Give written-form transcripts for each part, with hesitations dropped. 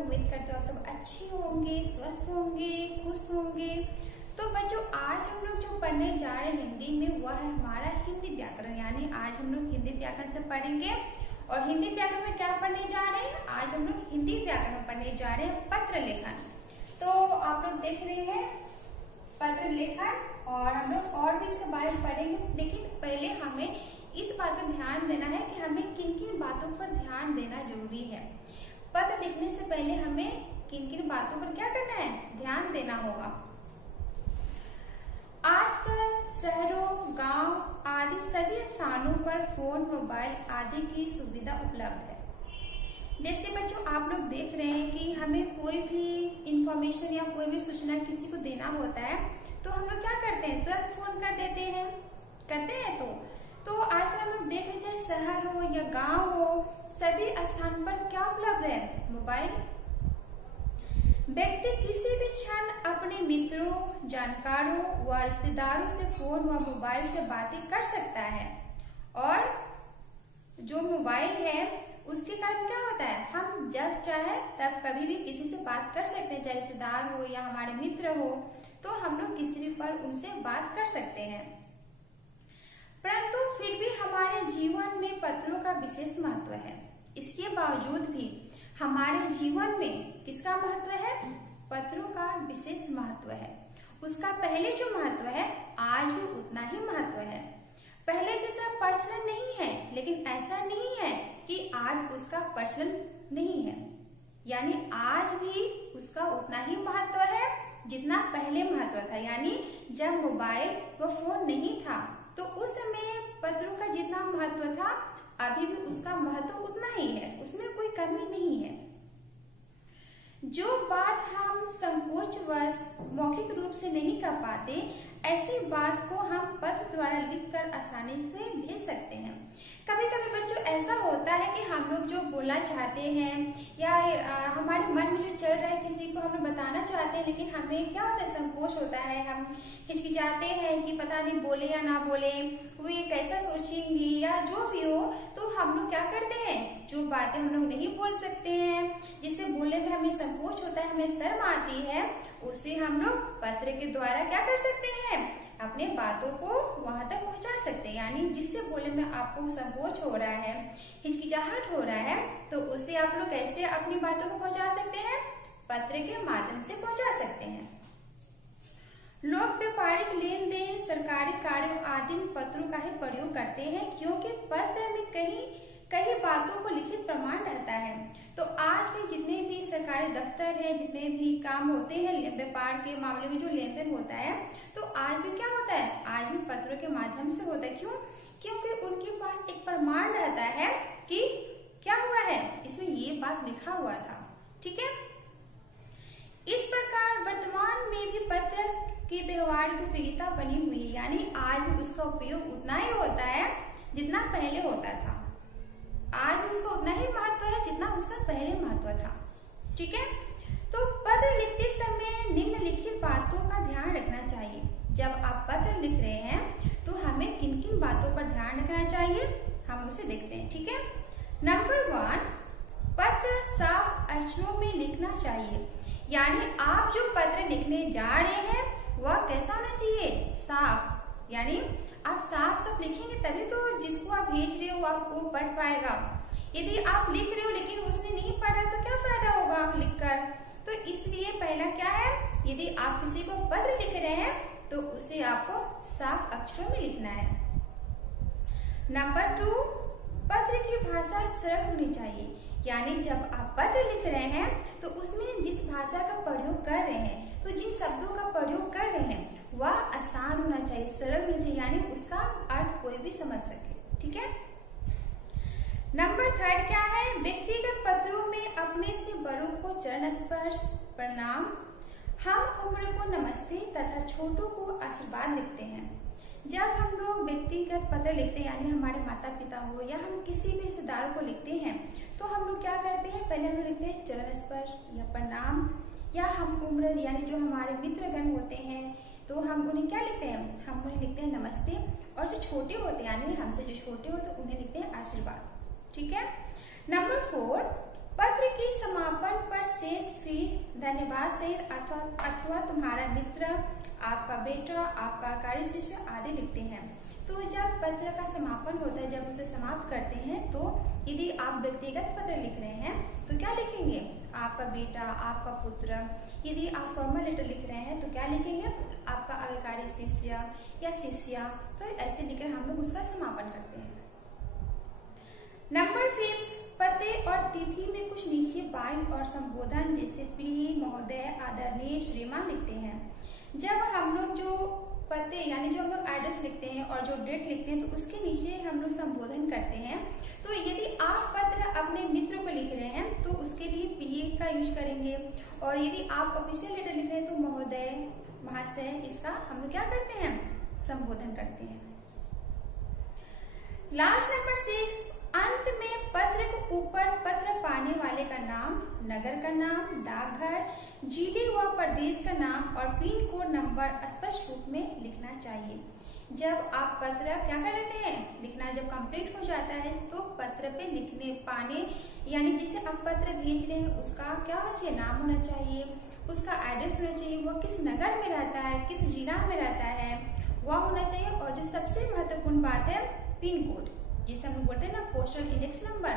उम्मीद करते हो आप सब अच्छे होंगे, स्वस्थ होंगे, खुश होंगे। तो बच्चों आज हम लोग जो पढ़ने जा रहे हैं हिंदी में वह है हमारा हिंदी व्याकरण, यानी आज हम लोग हिंदी व्याकरण से पढ़ेंगे। और हिंदी व्याकरण में क्या पढ़ने जा रहे हैं? आज हम लोग हिंदी व्याकरण में पढ़ने जा रहे हैं पत्र लेखन। तो आप लोग देख रहे हैं पत्र लेखन, और हम लोग और भी इसके बारे में पढ़ेंगे, लेकिन पहले हमें इस बात पर ध्यान देना है कि हमें किन किन बातों पर ध्यान देना जरूरी है। पत्र लिखने से पहले हमें किन किन बातों पर क्या करना है? ध्यान देना होगा। आजकल शहरों, गांव आदि सभी स्थानों पर फोन, मोबाइल आदि की सुविधा उपलब्ध है। जैसे बच्चों आप लोग देख रहे हैं कि हमें कोई भी इंफॉर्मेशन या कोई भी सूचना किसी को देना होता है तो हम लोग क्या करते हैं? तुरंत फोन कर देते हैं, करते हैं। तो आजकल हम लोग देख रहे हैं, चाहे शहर हो या गांव हो, सभी स्थान पर क्या उपलब्ध है? मोबाइल। व्यक्ति किसी भी क्षण अपने मित्रों, जानकारों व रिश्तेदारों से फोन व मोबाइल से बातें कर सकता है। और जो मोबाइल है उसके कारण क्या होता है? हम जब चाहे तब कभी भी किसी से बात कर सकते हैं, चाहे रिश्तेदार हो या हमारे मित्र हो, तो हम लोग किसी भी पर उनसे बात कर सकते हैं। परंतु फिर भी हमारे जीवन में पत्रों का विशेष महत्व है। इसके बावजूद भी हमारे जीवन में किसका महत्व है? पत्रों का विशेष महत्व है। उसका पहले जो महत्व है आज भी उतना ही महत्व है। पहले जैसा प्रचलन नहीं है, लेकिन ऐसा नहीं है कि आज उसका प्रचलन नहीं है, यानी आज भी उसका उतना ही महत्व है जितना पहले महत्व था। यानी जब मोबाइल व फोन नहीं था तो उस समय पत्रों का जितना महत्व था अभी भी उसका महत्व उतना ही है, उसमें कोई कमी नहीं है। जो बात हम संकोचवश मौखिक रूप से नहीं कर पाते, ऐसी बात को हम पत्र द्वारा लिखकर आसानी से भेज सकते हैं। कभी कभी बच्चों ऐसा होता है कि हम लोग जो बोलना चाहते हैं या हमारे मन में जो चल रहा है किसी को हमें बताना चाहते हैं, लेकिन हमें क्या होता है? संकोच होता है, हम हिचकिचाते हैं कि पता नहीं बोले या ना बोले, वो ये कैसा सोचेंगी या जो भी हो। तो हम लोग क्या करते हैं? जो बातें हम लोग नहीं बोल सकते हैं, जिससे बोलने में हमें संकोच होता है, हमें शर्म आती है, उसे हम लोग पत्र के द्वारा क्या कर सकते हैं? अपने बातों को वहां तक पहुंचा सकते हैं। यानी जिससे बोलने में आपको संकोच हो रहा है, हिचकिचाहट हो रहा है, तो उसे आप लोग कैसे अपनी बातों को पहुंचा सकते हैं? पत्र के माध्यम से पहुंचा सकते हैं। लोग व्यापारिक लेन देन, सरकारी कार्यों आदि में पत्रों का ही प्रयोग करते हैं, क्योंकि पत्र में कई बातों को लिखित प्रमाण रहता है। तो आज भी जितने भी सरकारी दफ्तर है, जितने भी काम होते हैं व्यापार के मामले में जो लेन देन होता है, तो आज भी क्या होता है? आज भी पत्रों के माध्यम से होता है। क्यों? क्योंकि उनके पास एक प्रमाण रहता है कि क्या हुआ है, इसमें ये बात लिखा हुआ था। ठीक है। इस प्रकार वर्तमान में भी पत्र के व्यवहार की उपयोगिता बनी हुई है, यानी आज भी उसका उपयोग उतना ही होता है जितना पहले होता था। आज भी उसका उतना ही महत्व है जितना उसका पहले महत्व था। ठीक है। तो पत्र लिखते समय निम्नलिखित बातों का ध्यान रखना चाहिए। जब आप पत्र लिख रहे हैं तो हमें किन किन बातों पर ध्यान रखना चाहिए, हम उसे देखते हैं। ठीक है। नंबर 1, पत्र साफ अक्षरों में लिखना चाहिए। यानी आप जो पत्र लिखने जा रहे हैं वह कैसा होना चाहिए? साफ। यानी आप साफ साफ लिखेंगे तभी तो जिसको आप भेज रहे हो आपको पढ़ पाएगा। यदि आप लिख रहे हो लेकिन उसने नहीं पढ़ा तो क्या फायदा होगा आप लिखकर? तो इसलिए पहला क्या है? यदि आप किसी को पत्र लिख रहे हैं तो उसे आपको साफ अक्षरों में लिखना है। नंबर 2, पत्र की भाषा सरल होनी चाहिए। यानी जब आप पत्र लिख रहे हैं तो उसमें जिस भाषा का प्रयोग कर रहे हैं, तो जिन शब्दों का प्रयोग कर रहे हैं वह आसान होना चाहिए, सरल होना चाहिए, यानी उसका अर्थ कोई भी समझ सके। ठीक है। नंबर 3 क्या है? व्यक्तिगत पत्रों में अपने से बड़ों को चरण स्पर्श, प्रणाम, हम उम्र को नमस्ते तथा छोटों को आशीर्वाद लिखते हैं। जब हम लोग व्यक्तिगत पत्र लिखते हैं, यानी हमारे माता पिता हो या हम किसी भी रिश्तेदार को लिखते हैं, तो हम लोग क्या करते हैं? पहले हम लोग लिखते हैं चरण स्पर्श या प्रणाम, या हम उम्र यानी जो हमारे मित्रगण होते हैं तो हम उन्हें क्या लिखते हैं? हम उन्हें लिखते हैं नमस्ते, और जो छोटे होते हैं यानी हमसे जो छोटे होते हैं उन्हें लिखते हैं आशीर्वाद। ठीक है। नंबर 4, पत्र की समापन पर शेष फी धन्यवाद सहित अथवा तुम्हारा मित्र, आपका बेटा, आपका कार्य शिष्य आदि लिखते हैं। तो जब पत्र का समापन होता है, जब उसे समाप्त करते हैं, तो यदि आप व्यक्तिगत पत्र लिख रहे हैं तो क्या लिखेंगे? आपका बेटा, आपका पुत्र। यदि आप फॉर्मल लेटर लिख रहे हैं तो क्या लिखेंगे? आपका आज्ञाकारी शिष्य या शिष्या। तो ऐसे लिखकर हम लोग उसका समापन करते हैं। नंबर 5, पते और तिथि में कुछ नीचे बाई और संबोधन जैसे प्रिय, महोदय, आदरणीय, श्रीमान लिखते हैं। जब हम लोग जो पते यानी जो हम लोग एड्रेस लिखते हैं और जो डेट लिखते हैं तो उसके नीचे हम लोग संबोधन करते हैं। तो यदि आप पत्र अपने मित्र को लिख रहे हैं तो उसके लिए प्रिय का यूज करेंगे, और यदि आप ऑफिशियल लेटर लिख रहे हैं तो महोदय, महाशय, इसका हम लोग क्या करते हैं? संबोधन करते हैं। लास्ट नंबर 6, अंत में पत्र को ऊपर पत्र पाने वाले का नाम, नगर का नाम, डाकघर, जिले व प्रदेश का नाम और पिन कोड नंबर स्पष्ट रूप में लिखना चाहिए। जब आप पत्र क्या कर लेते हैं? लिखना जब कंप्लीट हो जाता है तो पत्र पे लिखने पाने यानी जिसे आप पत्र भेज रहे हैं उसका क्या होना चाहिए? नाम होना चाहिए, उसका एड्रेस होना चाहिए, वो किस नगर में रहता है, किस जिला में रहता है, वह होना चाहिए। और जो सबसे महत्वपूर्ण बात है, पिन कोड, जिसे हम बोलते हैं ना पोस्टल इंडेक्स नंबर,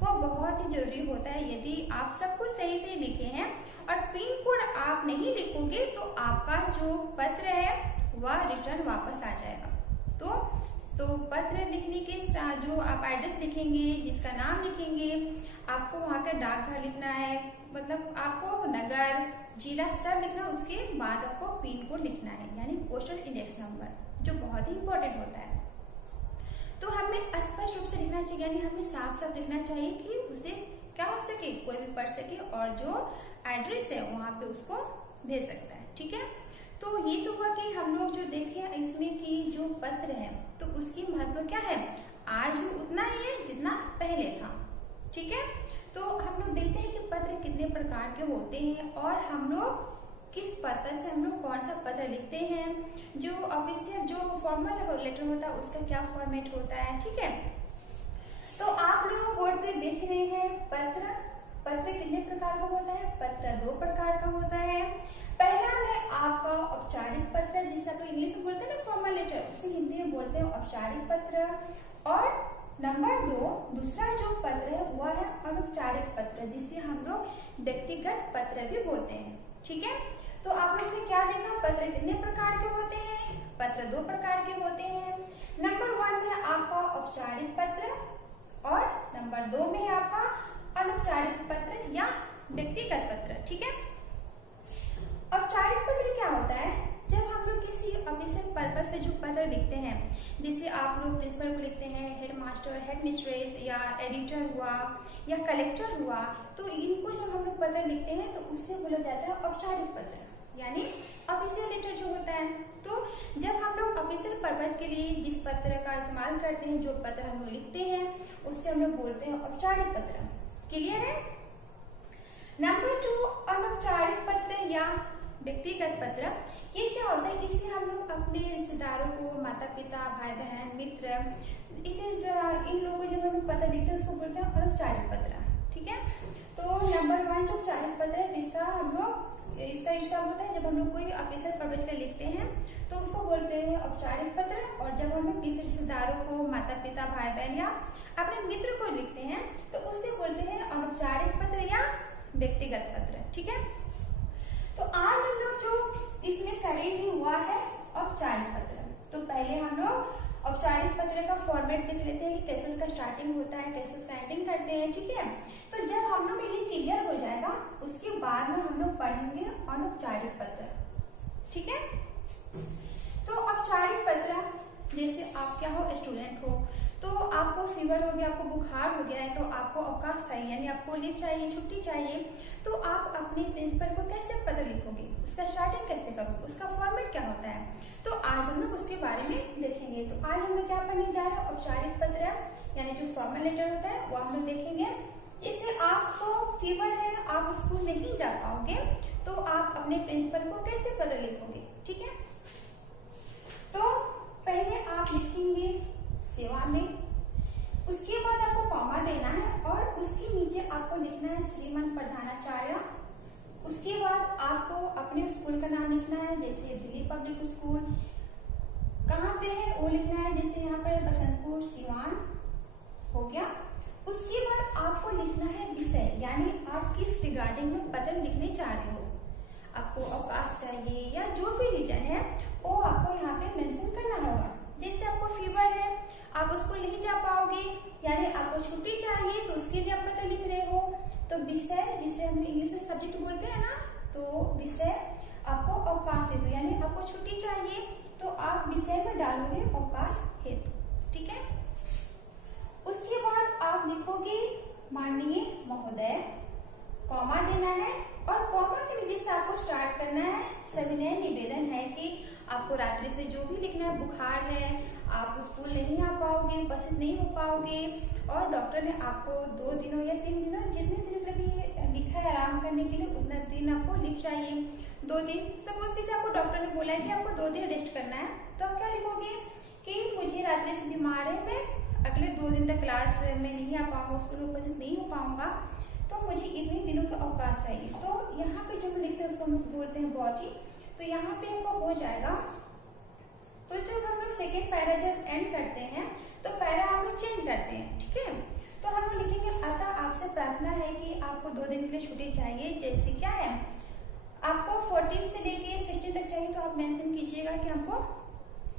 वो बहुत ही जरूरी होता है। यदि आप सब कुछ सही से लिखे हैं और पिन कोड आप नहीं लिखोगे तो आपका जो पत्र है वह रिटर्न वापस आ जाएगा। तो पत्र लिखने के साथ जो आप एड्रेस लिखेंगे, जिसका नाम लिखेंगे, आपको वहाँ का डाकघर लिखना है, मतलब आपको नगर, जिला सब लिखना, उसके बाद आपको पिन कोड लिखना है यानी पोस्टल इंडेक्स नंबर, जो बहुत ही इंपॉर्टेंट होता है। तो हमें स्पष्ट रूप से लिखना चाहिए यानी हमें साफ साफ लिखना चाहिए कि उसे क्या हो सके, कोई भी पढ़ सके और जो एड्रेस है वहां पे उसको भेज सकता है। ठीक है, तो ये तो हुआ कि हम लोग जो देखे इसमें कि जो पत्र है तो उसकी महत्व क्या है, आज भी उतना ही है जितना पहले था। ठीक है, तो हम लोग देखते हैं कि पत्र कितने प्रकार के होते हैं और हम लोग किस पर्पज से हम लोग कौन सा पत्र लिखते हैं, जो ऑफिशियल जो फॉर्मल लेटर होता है उसका क्या फॉर्मेट होता है। ठीक है, तो आप लोग बोर्ड पे देख रहे हैं पत्र कितने प्रकार का होता है? पत्र 2 प्रकार का होता है। पहला है आपका औपचारिक पत्र, जिसे आप इंग्लिश में बोलते हैं ना फॉर्मल लेटर, उसे हिंदी में बोलते हैं औपचारिक पत्र। और नंबर 2 दूसरा जो पत्र है वह है अनौपचारिक पत्र, जिसे हम लोग व्यक्तिगत पत्र भी बोलते हैं। ठीक है, तो आप लोगों ने क्या देखा, पत्र कितने प्रकार के होते हैं? पत्र 2 प्रकार के होते हैं। नंबर 1 है आपका औपचारिक पत्र और नंबर 2 में है आपका अनौपचारिक पत्र या व्यक्तिगत पत्र। ठीक है, औपचारिक पत्र क्या होता है? जब हम लोग किसी ऑफिशियल पर्पस से जो पत्र लिखते हैं, जैसे आप लोग प्रिंसिपल को लिखते हैं, हेड मास्टर, हेड मिस्ट्रेस या एडिटर हुआ या कलेक्टर हुआ, तो इनको जब हम लोग पत्र लिखते हैं तो उससे बोला जाता है औपचारिक पत्र यानी ऑफिशियल लेटर जो होता है। तो जब हम लोग ऑफिशियल पर्पस के लिए जिस पत्र का इस्तेमाल करते हैं, जो पत्र हम लोग लिखते हैं, उससे हम लोग बोलते हैं औपचारिक पत्र। क्लियर है? नंबर 2 अनौपचारिक पत्र या व्यक्तिगत पत्र। ये क्या होता है? इससे हम लोग अपने रिश्तेदारों को, माता पिता, भाई बहन, मित्र, इन लोगों को जब हम लोग पत्र लिखते हैं उसको बोलते हैं अनौपचारिक पत्र। ठीक है, तो नंबर 1 जो औपचारिक पत्र है, जिसका हम लोग इसका इस्तेमाल होता है जब हम लोग कोई ऑफिशियल पर्पस का लिखते हैं तो उसको बोलते हैं औपचारिक पत्र। और जब हम लोग किसी रिश्तेदारों को, माता पिता, भाई बहन या अपने मित्र को लिखते हैं तो उसे बोलते हैं अनौपचारिक पत्र या व्यक्तिगत पत्र। ठीक है, तो आज हम लोग जो इसमें करेंगे हुआ है औपचारिक पत्र। तो पहले हम लोग औपचारिक पत्र का फॉर्मेट देख लेते हैं कि कैसे उसका स्टार्टिंग होता है, कैसे उसका एंडिंग करते हैं। ठीक है, तो जब हम लोग ये क्लियर हो जाएगा उसके बाद में हम लोग पढ़ेंगे अनौपचारिक पत्र। ठीक है, तो औपचारिक पत्र जैसे आप क्या हो, स्टूडेंट हो, तो आपको फीवर हो गया, आपको बुखार हो गया है, तो आपको अवकाश चाहिए यानी आपको लीव चाहिए, छुट्टी चाहिए, तो आप अपने प्रिंसिपल को कैसे पत्र लिखोगे, उसका स्टार्टिंग कैसे करोगे, उसका फॉर्मेट क्या होता है, तो आज हम लोग उसके बारे में देखेंगे। तो आज हम लोग क्या पढ़ने जा रहे हैं, औपचारिक पत्र यानी जो फॉर्मल लेटर होता है वो हम लोग देखेंगे। इससे आपको फीवर है, आप स्कूल नहीं जा पाओगे, तो आप अपने प्रिंसिपल को कैसे पत्र लिखोगे। ठीक है, तो पहले आप लिखेंगे सेवा में, उसके बाद आपको कॉमा देना है और उसके नीचे आपको लिखना है श्रीमान प्रधानाचार्य। उसके बाद आपको अपने स्कूल का नाम लिखना है, जैसे दिल्ली पब्लिक स्कूल कहाँ पे है वो लिखना है, जैसे यहाँ पर बसंतपुर सिवान हो गया। उसके बाद आपको लिखना है विषय, यानी आप किस रिगार्डिंग में पत्र लिखने जा रहे हो, आपको अवकाश चाहिए या जो भी रीजन है वो आपको यहाँ पे मेंशन करना होगा। जैसे आपको फीवर है आप उसको नहीं जा पाओगे, यानी आपको छुट्टी चाहिए तो उसके लिए आप पत्र लिख रहे हो, तो विषय जिसे हम इंग्लिश में सब्जेक्ट बोलते हैं ना, तो विषय आपको अवकाश हेतु, यानी आपको छुट्टी चाहिए तो आप विषय में डालोगे अवकाश हेतु, ठीक है। उसके बाद आप लिखोगे माननीय महोदय, कॉमा देना है और कॉमा के नीचे से आपको स्टार्ट करना है। सविनय निवेदन है कि आपको रात्रि से जो भी लिखना है, बुखार है, आप स्कूल नहीं आ पाओगे, उपस्थित नहीं हो पाओगे और डॉक्टर ने आपको 2 दिनों या 3 दिनों जितने दिन का भी लिखा है आराम करने के लिए उतना दिन आपको लिख चाहिए। 2 दिन सपोज कीजिए आपको डॉक्टर ने बोला है कि आपको 2 दिन रेस्ट करना है, तो आप क्या लिखोगे कि मुझे रात्रि से बीमार है, मैं अगले 2 दिन तक क्लास में नहीं आ पाऊंगा, स्कूल में उपस्थित नहीं हो पाऊंगा, तो मुझे इतने दिनों का अवकाश चाहिए। तो यहाँ पे जो हम लिखते हैं उसको हम बोलते हैं बॉडी, तो यहाँ पे आपका हो जाएगा। तो जब हम लोग सेकेंड पैरा जब एंड करते हैं तो पैरा हम लोग चेंज करते हैं, ठीक है। तो हम लोग लिखेंगे अतः आपसे प्रार्थना है कि आपको 2 दिन के लिए छुट्टी चाहिए, जैसे क्या है आपको 14 से लेके 16 तक चाहिए, तो आप मेंशन कीजिएगा कि हमको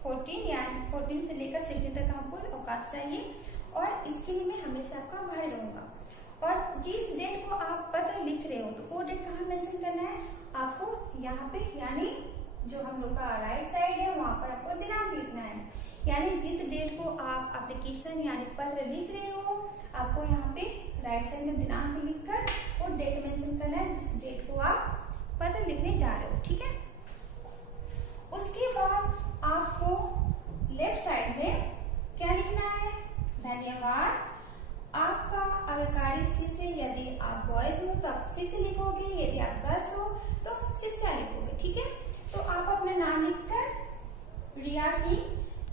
14 से लेकर 16 तक हमको अवकाश चाहिए और इसके लिए मैं हमेशा आपका आभारी रहूंगा। और जिस डेट को आप पत्र लिख रहे हो तो वो डेट कहाँ मेंशन करना है आपको, यहाँ पे, यानी जो हम लोग का राइट साइड है वहां पर आपको दिनांक लिखना है, यानी जिस डेट को आप एप्लीकेशन यानी पत्र लिख रहे हो आपको यहाँ पे राइट साइड में दिनांक लिखकर वो डेट मेंशन करना है जिस डेट को आप पत्र लिखने जा रहे हो, ठीक है। उसके बाद आपको लेफ्ट साइड में क्या लिखना है, धन्यवाद आपका आज्ञाकारी शिष्य, यदि आप बॉयज हो तो आप शिष्य लिखोगे, यदि आप गर्ल्स हो तो शिष्या लिखोगे, ठीक है। तो आप अपना नाम लिखकर रिया सिंह,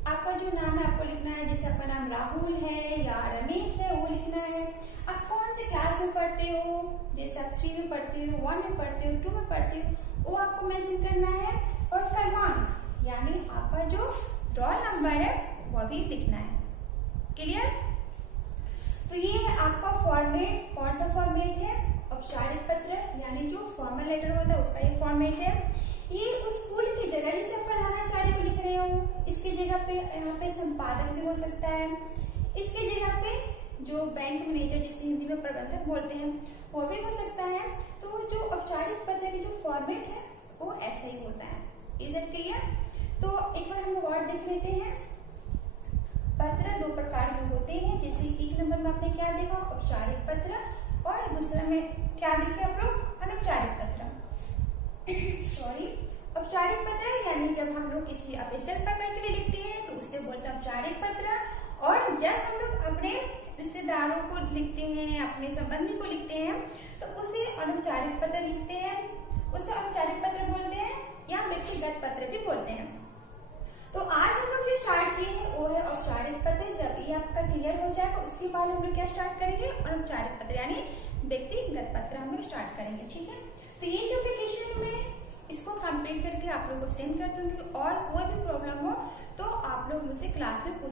आपका जो नाम है आपको लिखना है, जैसे आपका नाम राहुल है या रमेश है वो लिखना है। आप कौन से क्लास में पढ़ते हो, जैसे आप 3 में पढ़ते हो, 1 में पढ़ते हो, 2 में पढ़ते हो, वो आपको मेंशन करना है। और क्रमांक यानी आपका जो रोल नंबर है वो भी लिखना है, क्लियर। तो ये है आपका फॉर्मेट, कौन सा फॉर्मेट है, औपचारिक पत्र यानी जो फॉर्मल लेटर होता है उसका ये फॉर्मेट है। ये उस स्कूल की जगह, जैसे प्रधानाचार्य को लिख रहे हो, इसकी जगह पे यहाँ पे संपादक भी हो सकता है, इसकी जगह पे जो बैंक मैनेजर जिसे हिंदी में प्रबंधक बोलते हैं वो भी हो सकता है। तो जो औपचारिक पत्र की जो फॉर्मेट है वो ऐसा ही होता है, इज इट क्लियर। तो एक बार हम वर्ड देख लेते हैं। पत्र 2 प्रकार के होते हैं, जैसे 1 नंबर में आपने क्या देखा, औपचारिक पत्र, और दूसरा में क्या देखे आप लोग, अनौपचारिक पत्र। सॉरी, औपचारिक पत्र यानी जब हम लोग किसी ऑफिशियल पर्पज के लिए लिखते हैं तो उसे बोलते हैं औपचारिक पत्र, और जब हम लोग अपने रिश्तेदारों को लिखते हैं, अपने संबंधी को लिखते हैं तो उसे अनौपचारिक पत्र लिखते हैं, उसे औपचारिक पत्र बोलते हैं या व्यक्तिगत पत्र भी बोलते हैं। तो आज हम लोग जो स्टार्ट किए हैं वो है औपचारिक पत्र। जब ये आपका क्लियर हो जाएगा उसके बाद हम लोग क्या स्टार्ट करेंगे, अनौपचारिक पत्र यानी व्यक्तिगत पत्र हम लोग स्टार्ट करेंगे, ठीक है। तो ये जो एप्लीकेशन में इसको कंप्लीट करके आप लोग को सेंड कर दूंगी, और कोई भी प्रॉब्लम हो तो आप लोग मुझसे क्लास में पूछ